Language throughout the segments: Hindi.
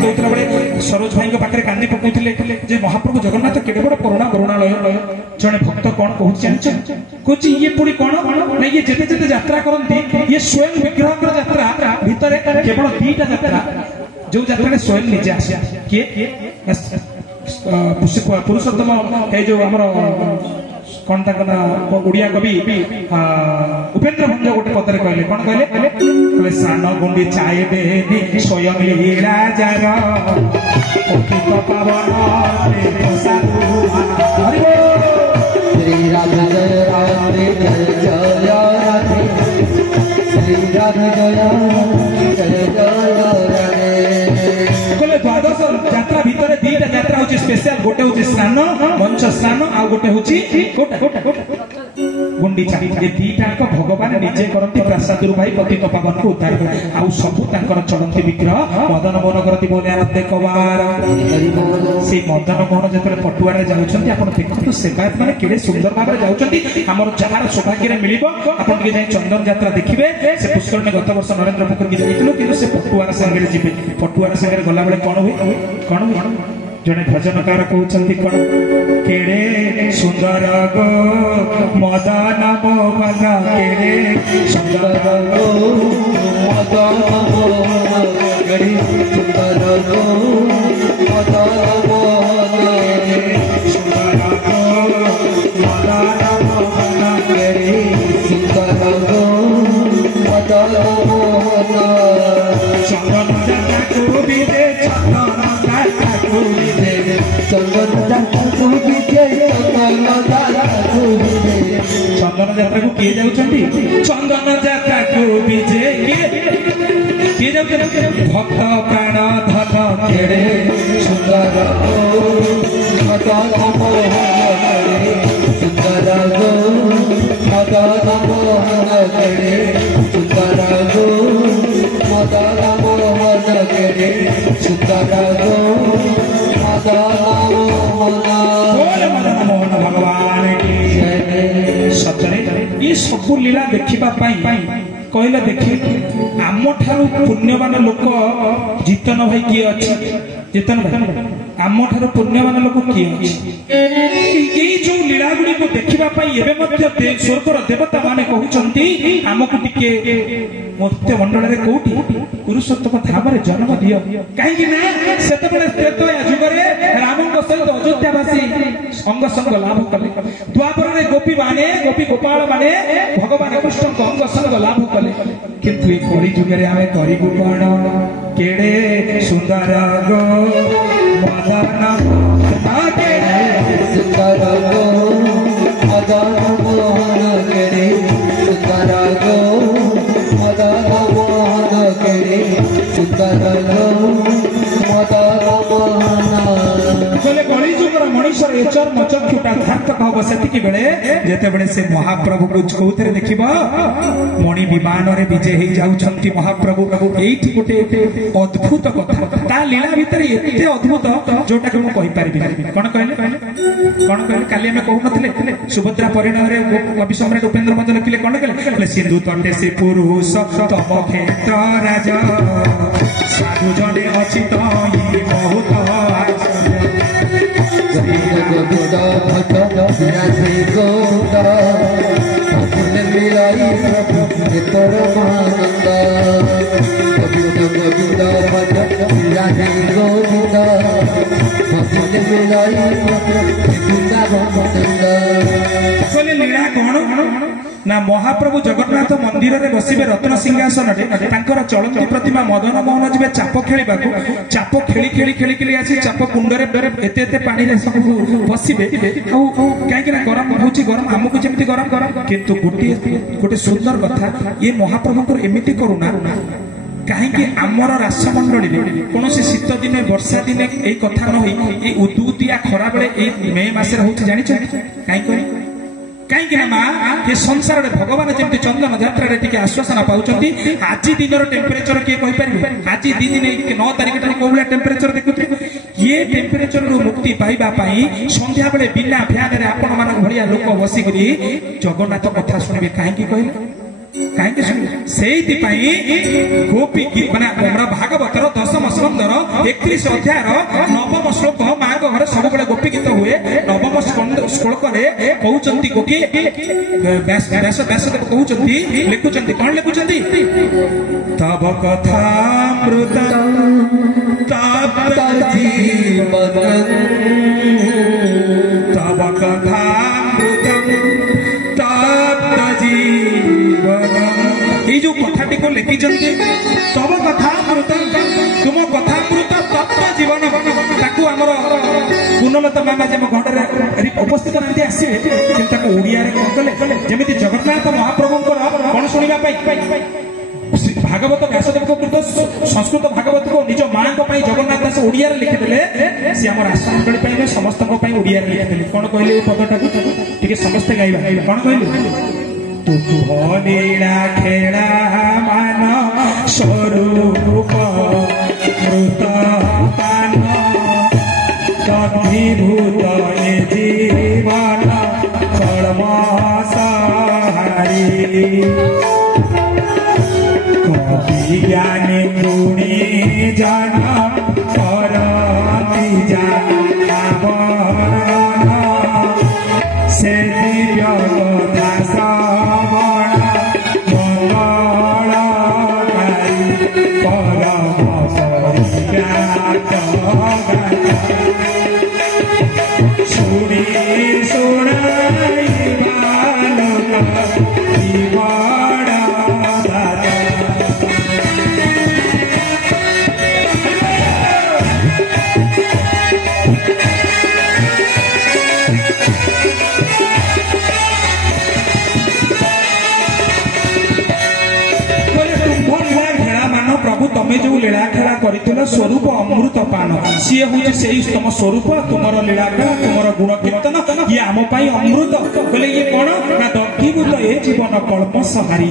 दौला बेले सरोज भाई पाखे कांदी पकाउथिले जे महाप्रभु जगन्नाथ केडे बड़ करुणा करुणालय जने भक्त कौन कहूँ कौच ये पुणी कौन ना ये जेते जेते यात्रा करती ये स्वयं विग्रह यात्रा भितर केवल दीटा यात्रा जो यात्रा स्वयं निजे आसे किए पुरुषोत्तम ये जो आम कौन ना ओडिया कवि उपेन्द्र भंज गोटे पदरे कहले कौन कहले सान गुंडी चाय बेनी स्वयं लीला जार पतित पावन श्री राधे जय राधे जय जय राधे श्री राधे जय जय जय कहले द्वादश यात्रा भितर दीटा यात्रा होची स्पेशल गोटे होची स्नान मंच स्नान आ गोटे होची गुंडीचा ये दीटा को भगवान निजे करती प्रासाद भाई पतित पावन को उद्धार कर आउ सब तांकर चलंती विग्रह मदन मोहन करती बोले आरते कबार से मदन मोहन जतरे पटुआरे जाउछंती आपण देखंतु सेवायत माने केडे सुंदर भाबरे जाउछंती हमर जहार सौभाग्य रे मिलिबो आपण के जाय चंदन यात्रा देखिबे से पुष्कर ने गत वर्ष नरेंद्र पोखर की जाइतलो कि से पटुआर संगे जिबे पटुआर संगे गला बेले कोन हुई जने भजनकार कहउछंती कोन केडे सुंदर गो मदन मोहन केडे सुंदर गो मदन मोहन केडे सुंदर गो मदन मोहन सुंदर गो मदन मोहन केडे सुंदर गो मदन मोहन चंदन जाता को बिदे चंदन जाता को बिदे चंदन जाता को बिदे चंदन यात्रा को किए जाउछंती चंदन यात्रा को विजय किए जाउछंती भक्त प्राण धन केडे सुंदर गो मदन मोहन सुंदर गो मदन मोहन केडे सुंदर गो मदन मोहन केडे सुंदर गो मदन मोहन भगवान की सतरे ये सब लीला देखा कहले देखी आम ठारू पुण्यवान लोक जीतन भाई किए अच्छे जीतन भाई आम ठारू पुण्यवान लोक किए अच्छे जो लीला गुड़ी को देखा स्वर्गर देवता माने कहते आमको टिके मत्स्य मंडल कौटी पुरुषोत्तम धाम जन्म दियो कहीं से जुगे राम सहित अयोध्यावासी अंग संग लाभ कले द्वापर में गोपी गोपाल माने भगवान कृष्ण अंग संग लाभ कले किंतु कली जुगे आम करू कौन केड़े सुंदर गो मदन सुंदर गो मदन मोहन केड़े सुंदर गो मदन मोहन केड़े सुंदर गो मदन मोहन कली जुगर मनुष्य एचर मचक्षुटा धार्तक हम से बेले जेते बेले से महाप्रभु को कौथरे देखिबा मणि विमान रे विजय हे जाउछंती महाप्रभु एठी गोटे अद्भुत कथा ता लीला भीतर एते अद्भुत जोटा के हम कहि पारबी कोन कहले काली हम कहू नथिले सुभद्रा परिणय रे कवि सम्राट उपेन्द्र भंज लिखिले कोन कहले सिंधु तटे से पुरुष तम क्षेत्र राजा साधु जने अछि तई बहुत गोविंद भक्त राधे गोविंद फूल मिलाई तोर आनंद गोविंद भक्त राधे गोविंद फूल मिलाई लीला कौन ना महाप्रभु जगन्नाथ मंदिर में बसबे रत्न सिंहासन चलती प्रतिमा मदन मोहन जी चाप खेलवा चाप खेली खेली खेली खेली आसी चाप कुंडे एते एते पानी बसबे कहीं गरम हो गरम आमको जमी गरम गरम किंतु गोटे सुंदर कथा ये महाप्रभु एमती करुणा कहीं आमर राष्ट्रमंडली कौन शीत दिने वर्षा दिने ये कथा न उदुदिया खरा बेले मे मसरे हो जानी कहीं कहीं ये संसार में भगवान जमी चंदन यात्रा टे आश्वासन पाँच आज दिन टेम्परेचर किए कहीपर आज दी दिन 9 तारिख कौ भाया टेम्परेचर देखुए ये टेम्परेचर रु मुक्ति पाइबापी संध्या बेले बिना फैन आपण मान भाया लोक बसिक जगन्नाथ कथा शुणे कहीं कहले କାହିଁକି ସେଇଥିପାଇଁ ଗୋପୀ ମାନେ ଆମର ଭାଗବତର 10ମ ସ୍କନ୍ଧର 31 ଅଧ୍ୟାୟର 9ମ ଶ୍ଲୋକ ମାଙ୍କ ଘରେ ସବୁବେଳେ ଗୋପୀ ଗୀତ ହୁଏ। 9ମ ଶ୍ଲୋକରେ କହୁଛନ୍ତି ଗୋଟିଏ ବ୍ୟାସଦେବ କହୁଛନ୍ତି, ଲେଖୁଛନ୍ତି, କଣ ଲେଖୁଛନ୍ତି? ତବ କଥାମୃତ ତପ୍ତ ଜୀବନ, ତବ କଥାମୃତ ତପ୍ତ ଜୀବନ। এই যে কথাটিকে লেখিଛନ୍ତି তব কথামৃত, তুম কথামৃত তপ্ত জীবন, তাকে আমার পুনলতা ম্যাম আজ আমার ঘরে উপস্থিত নাহাନ୍ତି আসিবে, কিন্তু তাকে ওড়িয়ারে কଣ কলে যেମିତି জগନ୍ନାଥ ମହାପ୍ରଭୁଙ୍କର କଣ ଶୁଣିବା ପାଇଁ ଭାଗବତ ବ୍ୟାସଦେବଙ୍କ କୃତ ସଂସ୍କୃତ ଭାଗବତକୁ ନିଜ ମାଙ୍କ ପାଇଁ ଜଗନ୍ନାଥ ଦାସ ଓଡିଆରେ ଲିଖିଦେଲେ। ସେ ଆମର ଆଶ୍ରମଣ୍ଡଳୀ ପାଇଁ ସମସ୍ତଙ୍କ ପାଇଁ ଓଡିଆରେ ଲିଖିଦେଲେ। କଣ କହିଲେ ଏ ପଦଟାକୁ ଟିକେ ସମସ୍ତେ ଗାଇବା। କଣ କହିଲେ? ତୁଭ ଲୀଳା ଖେଳା ମାନ ସ୍ୱରୂପ ମୃତ ପାନ ତଦ୍ଭିଭୂତ ଏ ଜୀବନ କଳମ ସହାରୀ। কবি জ্ঞানী গুণী জন করতি যাবরণ, সে দিব্য কথা শ্রবণ মঙ্গলকারী পরম পরিজ্ঞাত শুনি শুনাইবা লোক জীবন তুমি যে লীলা খেলা করিছিল স্বরূপ অমৃত পান, সি হচ্ছে সেই তুম স্বরূপ, তোমার লীলা খেলা, তোমার গুণ কীর্তন, ইয়ে আম অমৃত। বলে ইয়ে কোণ না দগ্ধীভূত এ জীবন কল্প সহারি।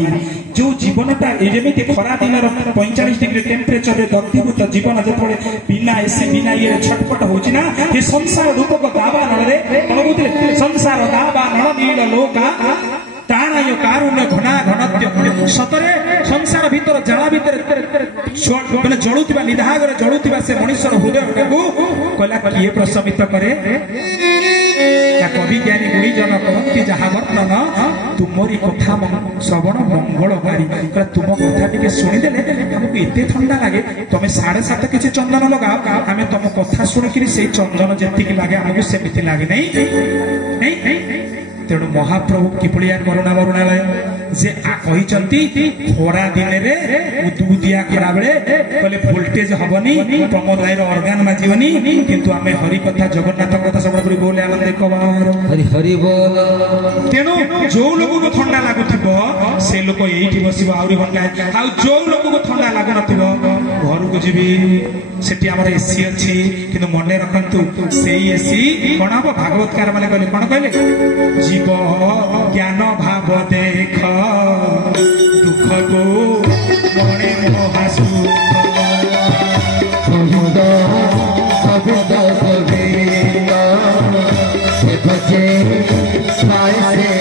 যে জীবনটা যেମିତି খরা দিনর 45 ডিগ্রি টেম্পরেচরে দগ্ধীভূত জীবন যেতবে বিনা এসি বিনা ইয়ে ছটপট হচ্ছে না, ଏ ସଂସାର ରୂପକ ଦାବା ନଳରେ କଣ କହୁଥିଲେ? ସଂସାର ଦାବା ନଳ ନୀଳ ଲୋକା ତାଣାୟ କାରୁଣ୍ୟ ଘନା ଘନତ୍ୟ। ସତରେ ସଂସାର ଭିତର ଜାଳା ଭିତରେ ମାନେ ଜଳୁଥିବା ନିଧାଗରେ ଜଳୁଥିବା ସେ ମଣିଷର ହୃଦୟଟାକୁ କହିଲା କିଏ ପ୍ରଶମିତ କରେ? କବି ଜ୍ଞାନୀ ଗୁଣିଜନ କହନ୍ତି ଯାହା ବର୍ଣ୍ଣନ ତୁମରି କଥା ଶ୍ରବଣ ମଙ୍ଗଳକାରୀ। ତୁମ କଥା ଟିକେ ଶୁଣିଦେଲେ ଆମକୁ ଏତେ ଥଣ୍ଡା ଲାଗେ, ତମେ 7.5 କିଛି ଚନ୍ଦନ ଲଗାଅ, ଆମେ ତମ କଥା ଶୁଣିକିରି ସେଇ ଚନ୍ଦନ ଯେତିକି ଲାଗେ ଆମକୁ ସେମିତି ଲାଗେ ନାହିଁ। ତେଣୁ ମହାପ୍ରଭୁ କିଭଳିଆ କରୁଣା କରୁଣାଳୟ ଯେ କହିଛନ୍ତି ଖରା ଦିନରେ ଉଦୁଉଦିଆ କଲା ବେଳେ କହିଲେ ଭୋଲ୍ଟେଜ ହବନି, ପ୍ରମୋଦ ଭାଇର ଅର୍ଗାନ ବାଜିବନି, କିନ୍ତୁ ଆମେ ହରି କଥା ଜଗନ୍ନାଥଙ୍କ କଥା ସବୁବେଳେ ବୋଲେ ଆନନ୍ଦ କବାର ହରି ବୋଲ। ତେଣୁ ଯୋଉ ଲୋକକୁ ଥଣ୍ଡା ଲାଗୁଥିବ ସେ ଲୋକ ଏଇଠି ବସିବ ଆହୁରି ଘଣ୍ଟା, ଆଉ ଯୋଉ ଲୋକକୁ ଥଣ୍ଡା ଲାଗୁନଥିବ ଘରକୁ ଯିବି, ସେଠି ଆମର ଏସି ଅଛି। କିନ୍ତୁ ମନେ ରଖନ୍ତୁ ସେଇ ଏସି କଣ ହବ? ଭାଗବତକାର ମାନେ କହିଲେ କଣ କହିଲେ? জীব জ্ঞান ভাব দেখ দুঃখকু মনে মহাসুখ প্রমোদ কবিদ গোবিন্দ ভজে পাইছে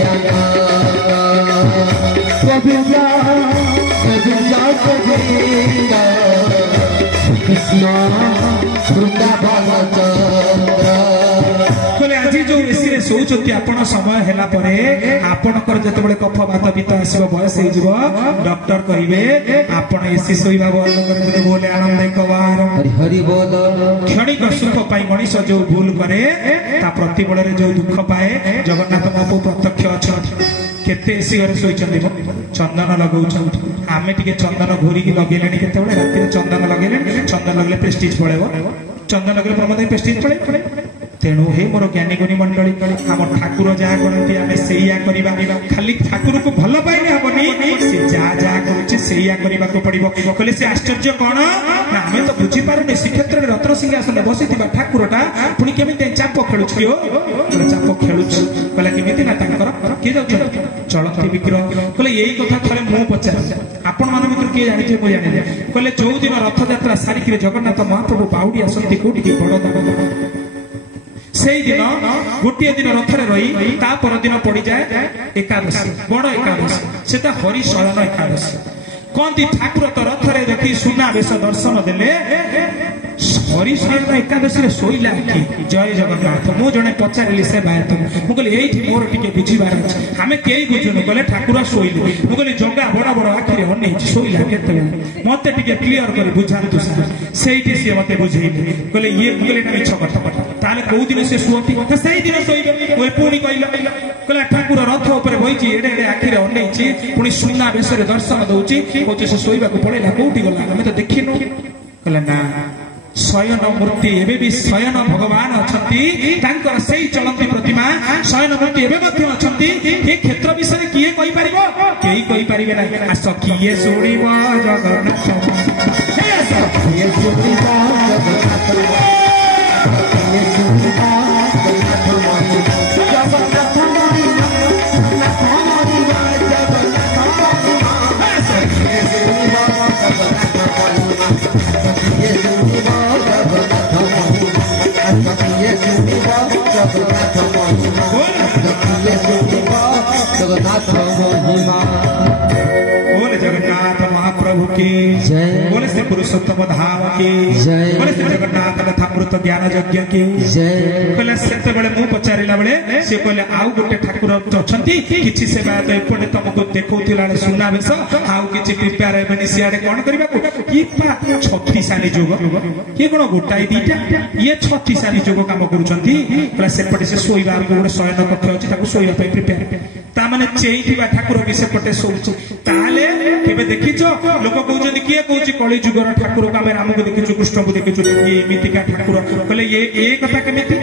গোবিন্দ গোবিন্দ গোবিন্দ কৃষ্ণ বৃন্দাবন চন্দ্র। ଆଜି ଯୋଉ ଏସିରେ ଶୋଉଛନ୍ତି ଆପଣ, ସମୟ ହେଲା ପରେ ଆପଣଙ୍କର ଯେତେବେଳେ କଫ ବାତ ପିତ ଆସିବ, ବୟସ ହେଇଯିବ, ଡକ୍ଟର କହିବେ ଆପଣ ଏସି ଶୋଇବା ବନ୍ଦ କରିଦେଲେ ବୋଲେ ଆନନ୍ଦ କବାର ହରି ବୋଲ। କ୍ଷଣିକ ସୁଖ ପାଇଁ ମଣିଷ ଯୋଉ ଭୁଲ କରେ ତା ପ୍ରତିବଳରେ ଯୋଉ ଦୁଃଖ ପାଏ, ଜଗନ୍ନାଥ ମହାପ୍ରଭୁ ପ୍ରତ୍ୟକ୍ଷ ଅଛନ୍ତି। କେତେ ଏସି ଘରେ ଶୋଇଛନ୍ତି, ଚନ୍ଦନ ଲଗାଉଛନ୍ତି। ଆମେ ଟିକେ ଚନ୍ଦନ ଘୋରିକି ଲଗେଇଲେଣି, କେତେବେଳେ ରାତିରେ ଚନ୍ଦନ ଲଗେଇଲେଣି, ଚନ୍ଦନ ଲଗେଇଲେ ପ୍ରେଷ୍ଟିଜ ପଳେଇବ, ଚନ୍ଦନ ଲଗେଇଲେ ପ୍ରମୋଦ ପ୍ରେଷ୍ଟିଜ ପଳେଇବ। ତେଣୁ ହେ ମୋର ଜ୍ଞାନୀ ଗୁଣୀ ମଣ୍ଡଳୀ, ଆମ ଠାକୁର ଯାହା କରନ୍ତି ଆମେ ସେଇଆ କରିବା। ଖାଲି ଠାକୁରକୁ ଭଲ ପାଇଲେ ହବନି, ସେ ଯାହା ଯାହା କରୁଛି ସେଇଆ କରିବାକୁ ପଡିବ। କହିଲେ ସେ ଆଶ୍ଚର୍ଯ୍ୟ କଣ ନା ଆମେ ତ ବୁଝିପାରୁନି, ଶ୍ରୀକ୍ଷେତ୍ରରେ ରତ୍ନ ସିଂହାସନରେ ବସିଥିବା ଠାକୁରଟା ପୁଣି କେମିତି ଚାପ ଖେଳୁଛି? ଚାପ ଖେଳୁଛି କହିଲା କେମିତି ନା ତାଙ୍କର କିଏ ଯାଉଛନ୍ତି ଚଳନ୍ତି ବିଗ୍ରହ। କହିଲେ ଏଇ କଥା ଥରେ ମୁଁ ପଚାରେ, ଆପଣ ମାନଙ୍କ ଭିତରୁ କିଏ ଜାଣିଥିବେ ମୁଁ ଜାଣିଲି। କହିଲେ ଯୋଉ ଦିନ ରଥଯାତ୍ରା ସାରିକିରି ଜଗନ୍ନାଥ ମହାପ୍ରଭୁ ବାହୁଡି ଆସନ୍ତି କୋଉଠିକି? ବଡ ସେଇ ଦିନ ଗୋଟିଏ ଦିନ ରଥରେ ରହି ତା ପରଦିନ ପଡିଯାଏ ଏକାଦଶୀ, ବଡ ଏକାଦଶୀ, ସେଟା ହରିଶୟନ ଏକାଦଶୀ। କହନ୍ତି ଠାକୁର ତ ରଥରେ ଦେଖି ସୁନାବେଶ ଦର୍ଶନ ଦେଲେ, ହରିଶୟନ ଏକାଦଶୀରେ ଶୋଇଲା କି? ଜୟ ଜଗନ୍ନାଥ। ମୁଁ ଜଣେ ପଚାରିଲି ସେ ବାୟତକୁ, ମୁଁ କହିଲି ଏଇଠି ମୋର ଟିକେ ବୁଝିବାର ଅଛି, ଆମେ କେହି ବୁଝୁନୁ। କହିଲେ ଠାକୁର ଶୋଇଲେ। ମୁଁ କହିଲି ଜଗା ବଡ ବଡ ଆଖିରେ ଅନେଇଛି, ଶୋଇଲା କେତେବେଳେ? ମତେ ଟିକେ କ୍ଲିୟର କରି ବୁଝାନ୍ତୁ ସାର୍। ସେଇଠି ସିଏ ମତେ ବୁଝେଇଲେ, କହିଲେ ଇଏ, ମୁଁ କହିଲି ଏଟା ମିଛ କଥା। ତାହେଲେ କୋଉ ଦିନ ସେ ଶୁଅନ୍ତି? ସେଇଦିନ ଶୋଇବେ। ପୁଣି କହିଲା, କହିଲା ଠାକୁର ରଥ ଉପରେ ବଇଛି, ଏଡେ ଏଡେ ଆଖିରେ ଅନେଇଛି, ପୁଣି ସୁନା ବେଶରେ ଦର୍ଶନ ଦଉଛି, କହୁଛି ସେ ଶୋଇବାକୁ ପଳେଇଲା, କୋଉଠି ଗଲା ଆମେ ତ ଦେଖିନୁ। କହିଲା ନା, ଶୟନ ମୂର୍ତ୍ତି ଏବେ ବି ଶୟନ ଭଗବାନ ଅଛନ୍ତି, ତାଙ୍କର ସେଇ ଚଳନ୍ତି ପ୍ରତିମା ଶୟନ ମୂର୍ତ୍ତି ଏବେ ମଧ୍ୟ ଅଛନ୍ତି। ଏ କ୍ଷେତ୍ର ବିଷୟରେ କିଏ କହିପାରିବ? କେହି କହିପାରିବେ ନାହିଁ। ଆସ କିଏ ଶୁଣିବ ଜଗନ୍ନାଥ, କିଏ ଶୁଣିବ ଜଗନ୍ନାଥ, କିଏ ଶୁଣିବ ଜଗନ୍ନାଥ ମହିମା, ଜଗନ୍ନାଥ ମହିମା, ଜଗନ୍ନାଥ ମହିମା, ଜଗନ୍ନାଥ ମହିମା, କିଏ ଶୁଣିବ ଜଗନ୍ନାଥ ମହିମା, କିଏ ଶୁଣିବ ଜଗନ୍ନାଥ ମହିମା, କିଏ ଶୁଣିବ ଜଗନ୍ନାଥ ମହିମା, କିଏ ଶୁଣିବ ଜଗନ୍ନାଥ ମହିମା। बोले जगन्नाथ महाप्रभु की जय, बोले श्री पुरुषोत्तम धाम की जय, बोले श्री जगन्नाथ कथामृत ज्ञान यज्ञ की जय। कहले सेतेबेले मु पचारिला बेले से कहले आउ गोटे ठाकुर अछंती, किछि सेवा तो एपटे तुमको देखौथिला सुना बेस, आउ किछि प्रिपेयर हेबेनी सियाडे कोन करबा को की पा 36 जोग, ये कोन गोटाई दीटा, ये 36 जोग काम करूछंती। कहले सेपटे से सोइबा गोटे शयन कक्ष अछि, ताको सोइबा पे प्रिपेयर, ता माने चेइथिबा ठाकुर भी सेपटे सोउछ। ताले केबे देखिछो लोक कहउछन्ती, किए कहउछि कଳି जुगर ठाकुर, आमे रामको देखिछु, कृष्णको देखिछु, ये एमितिका ठाकुर। कहले ये कथा केमिति?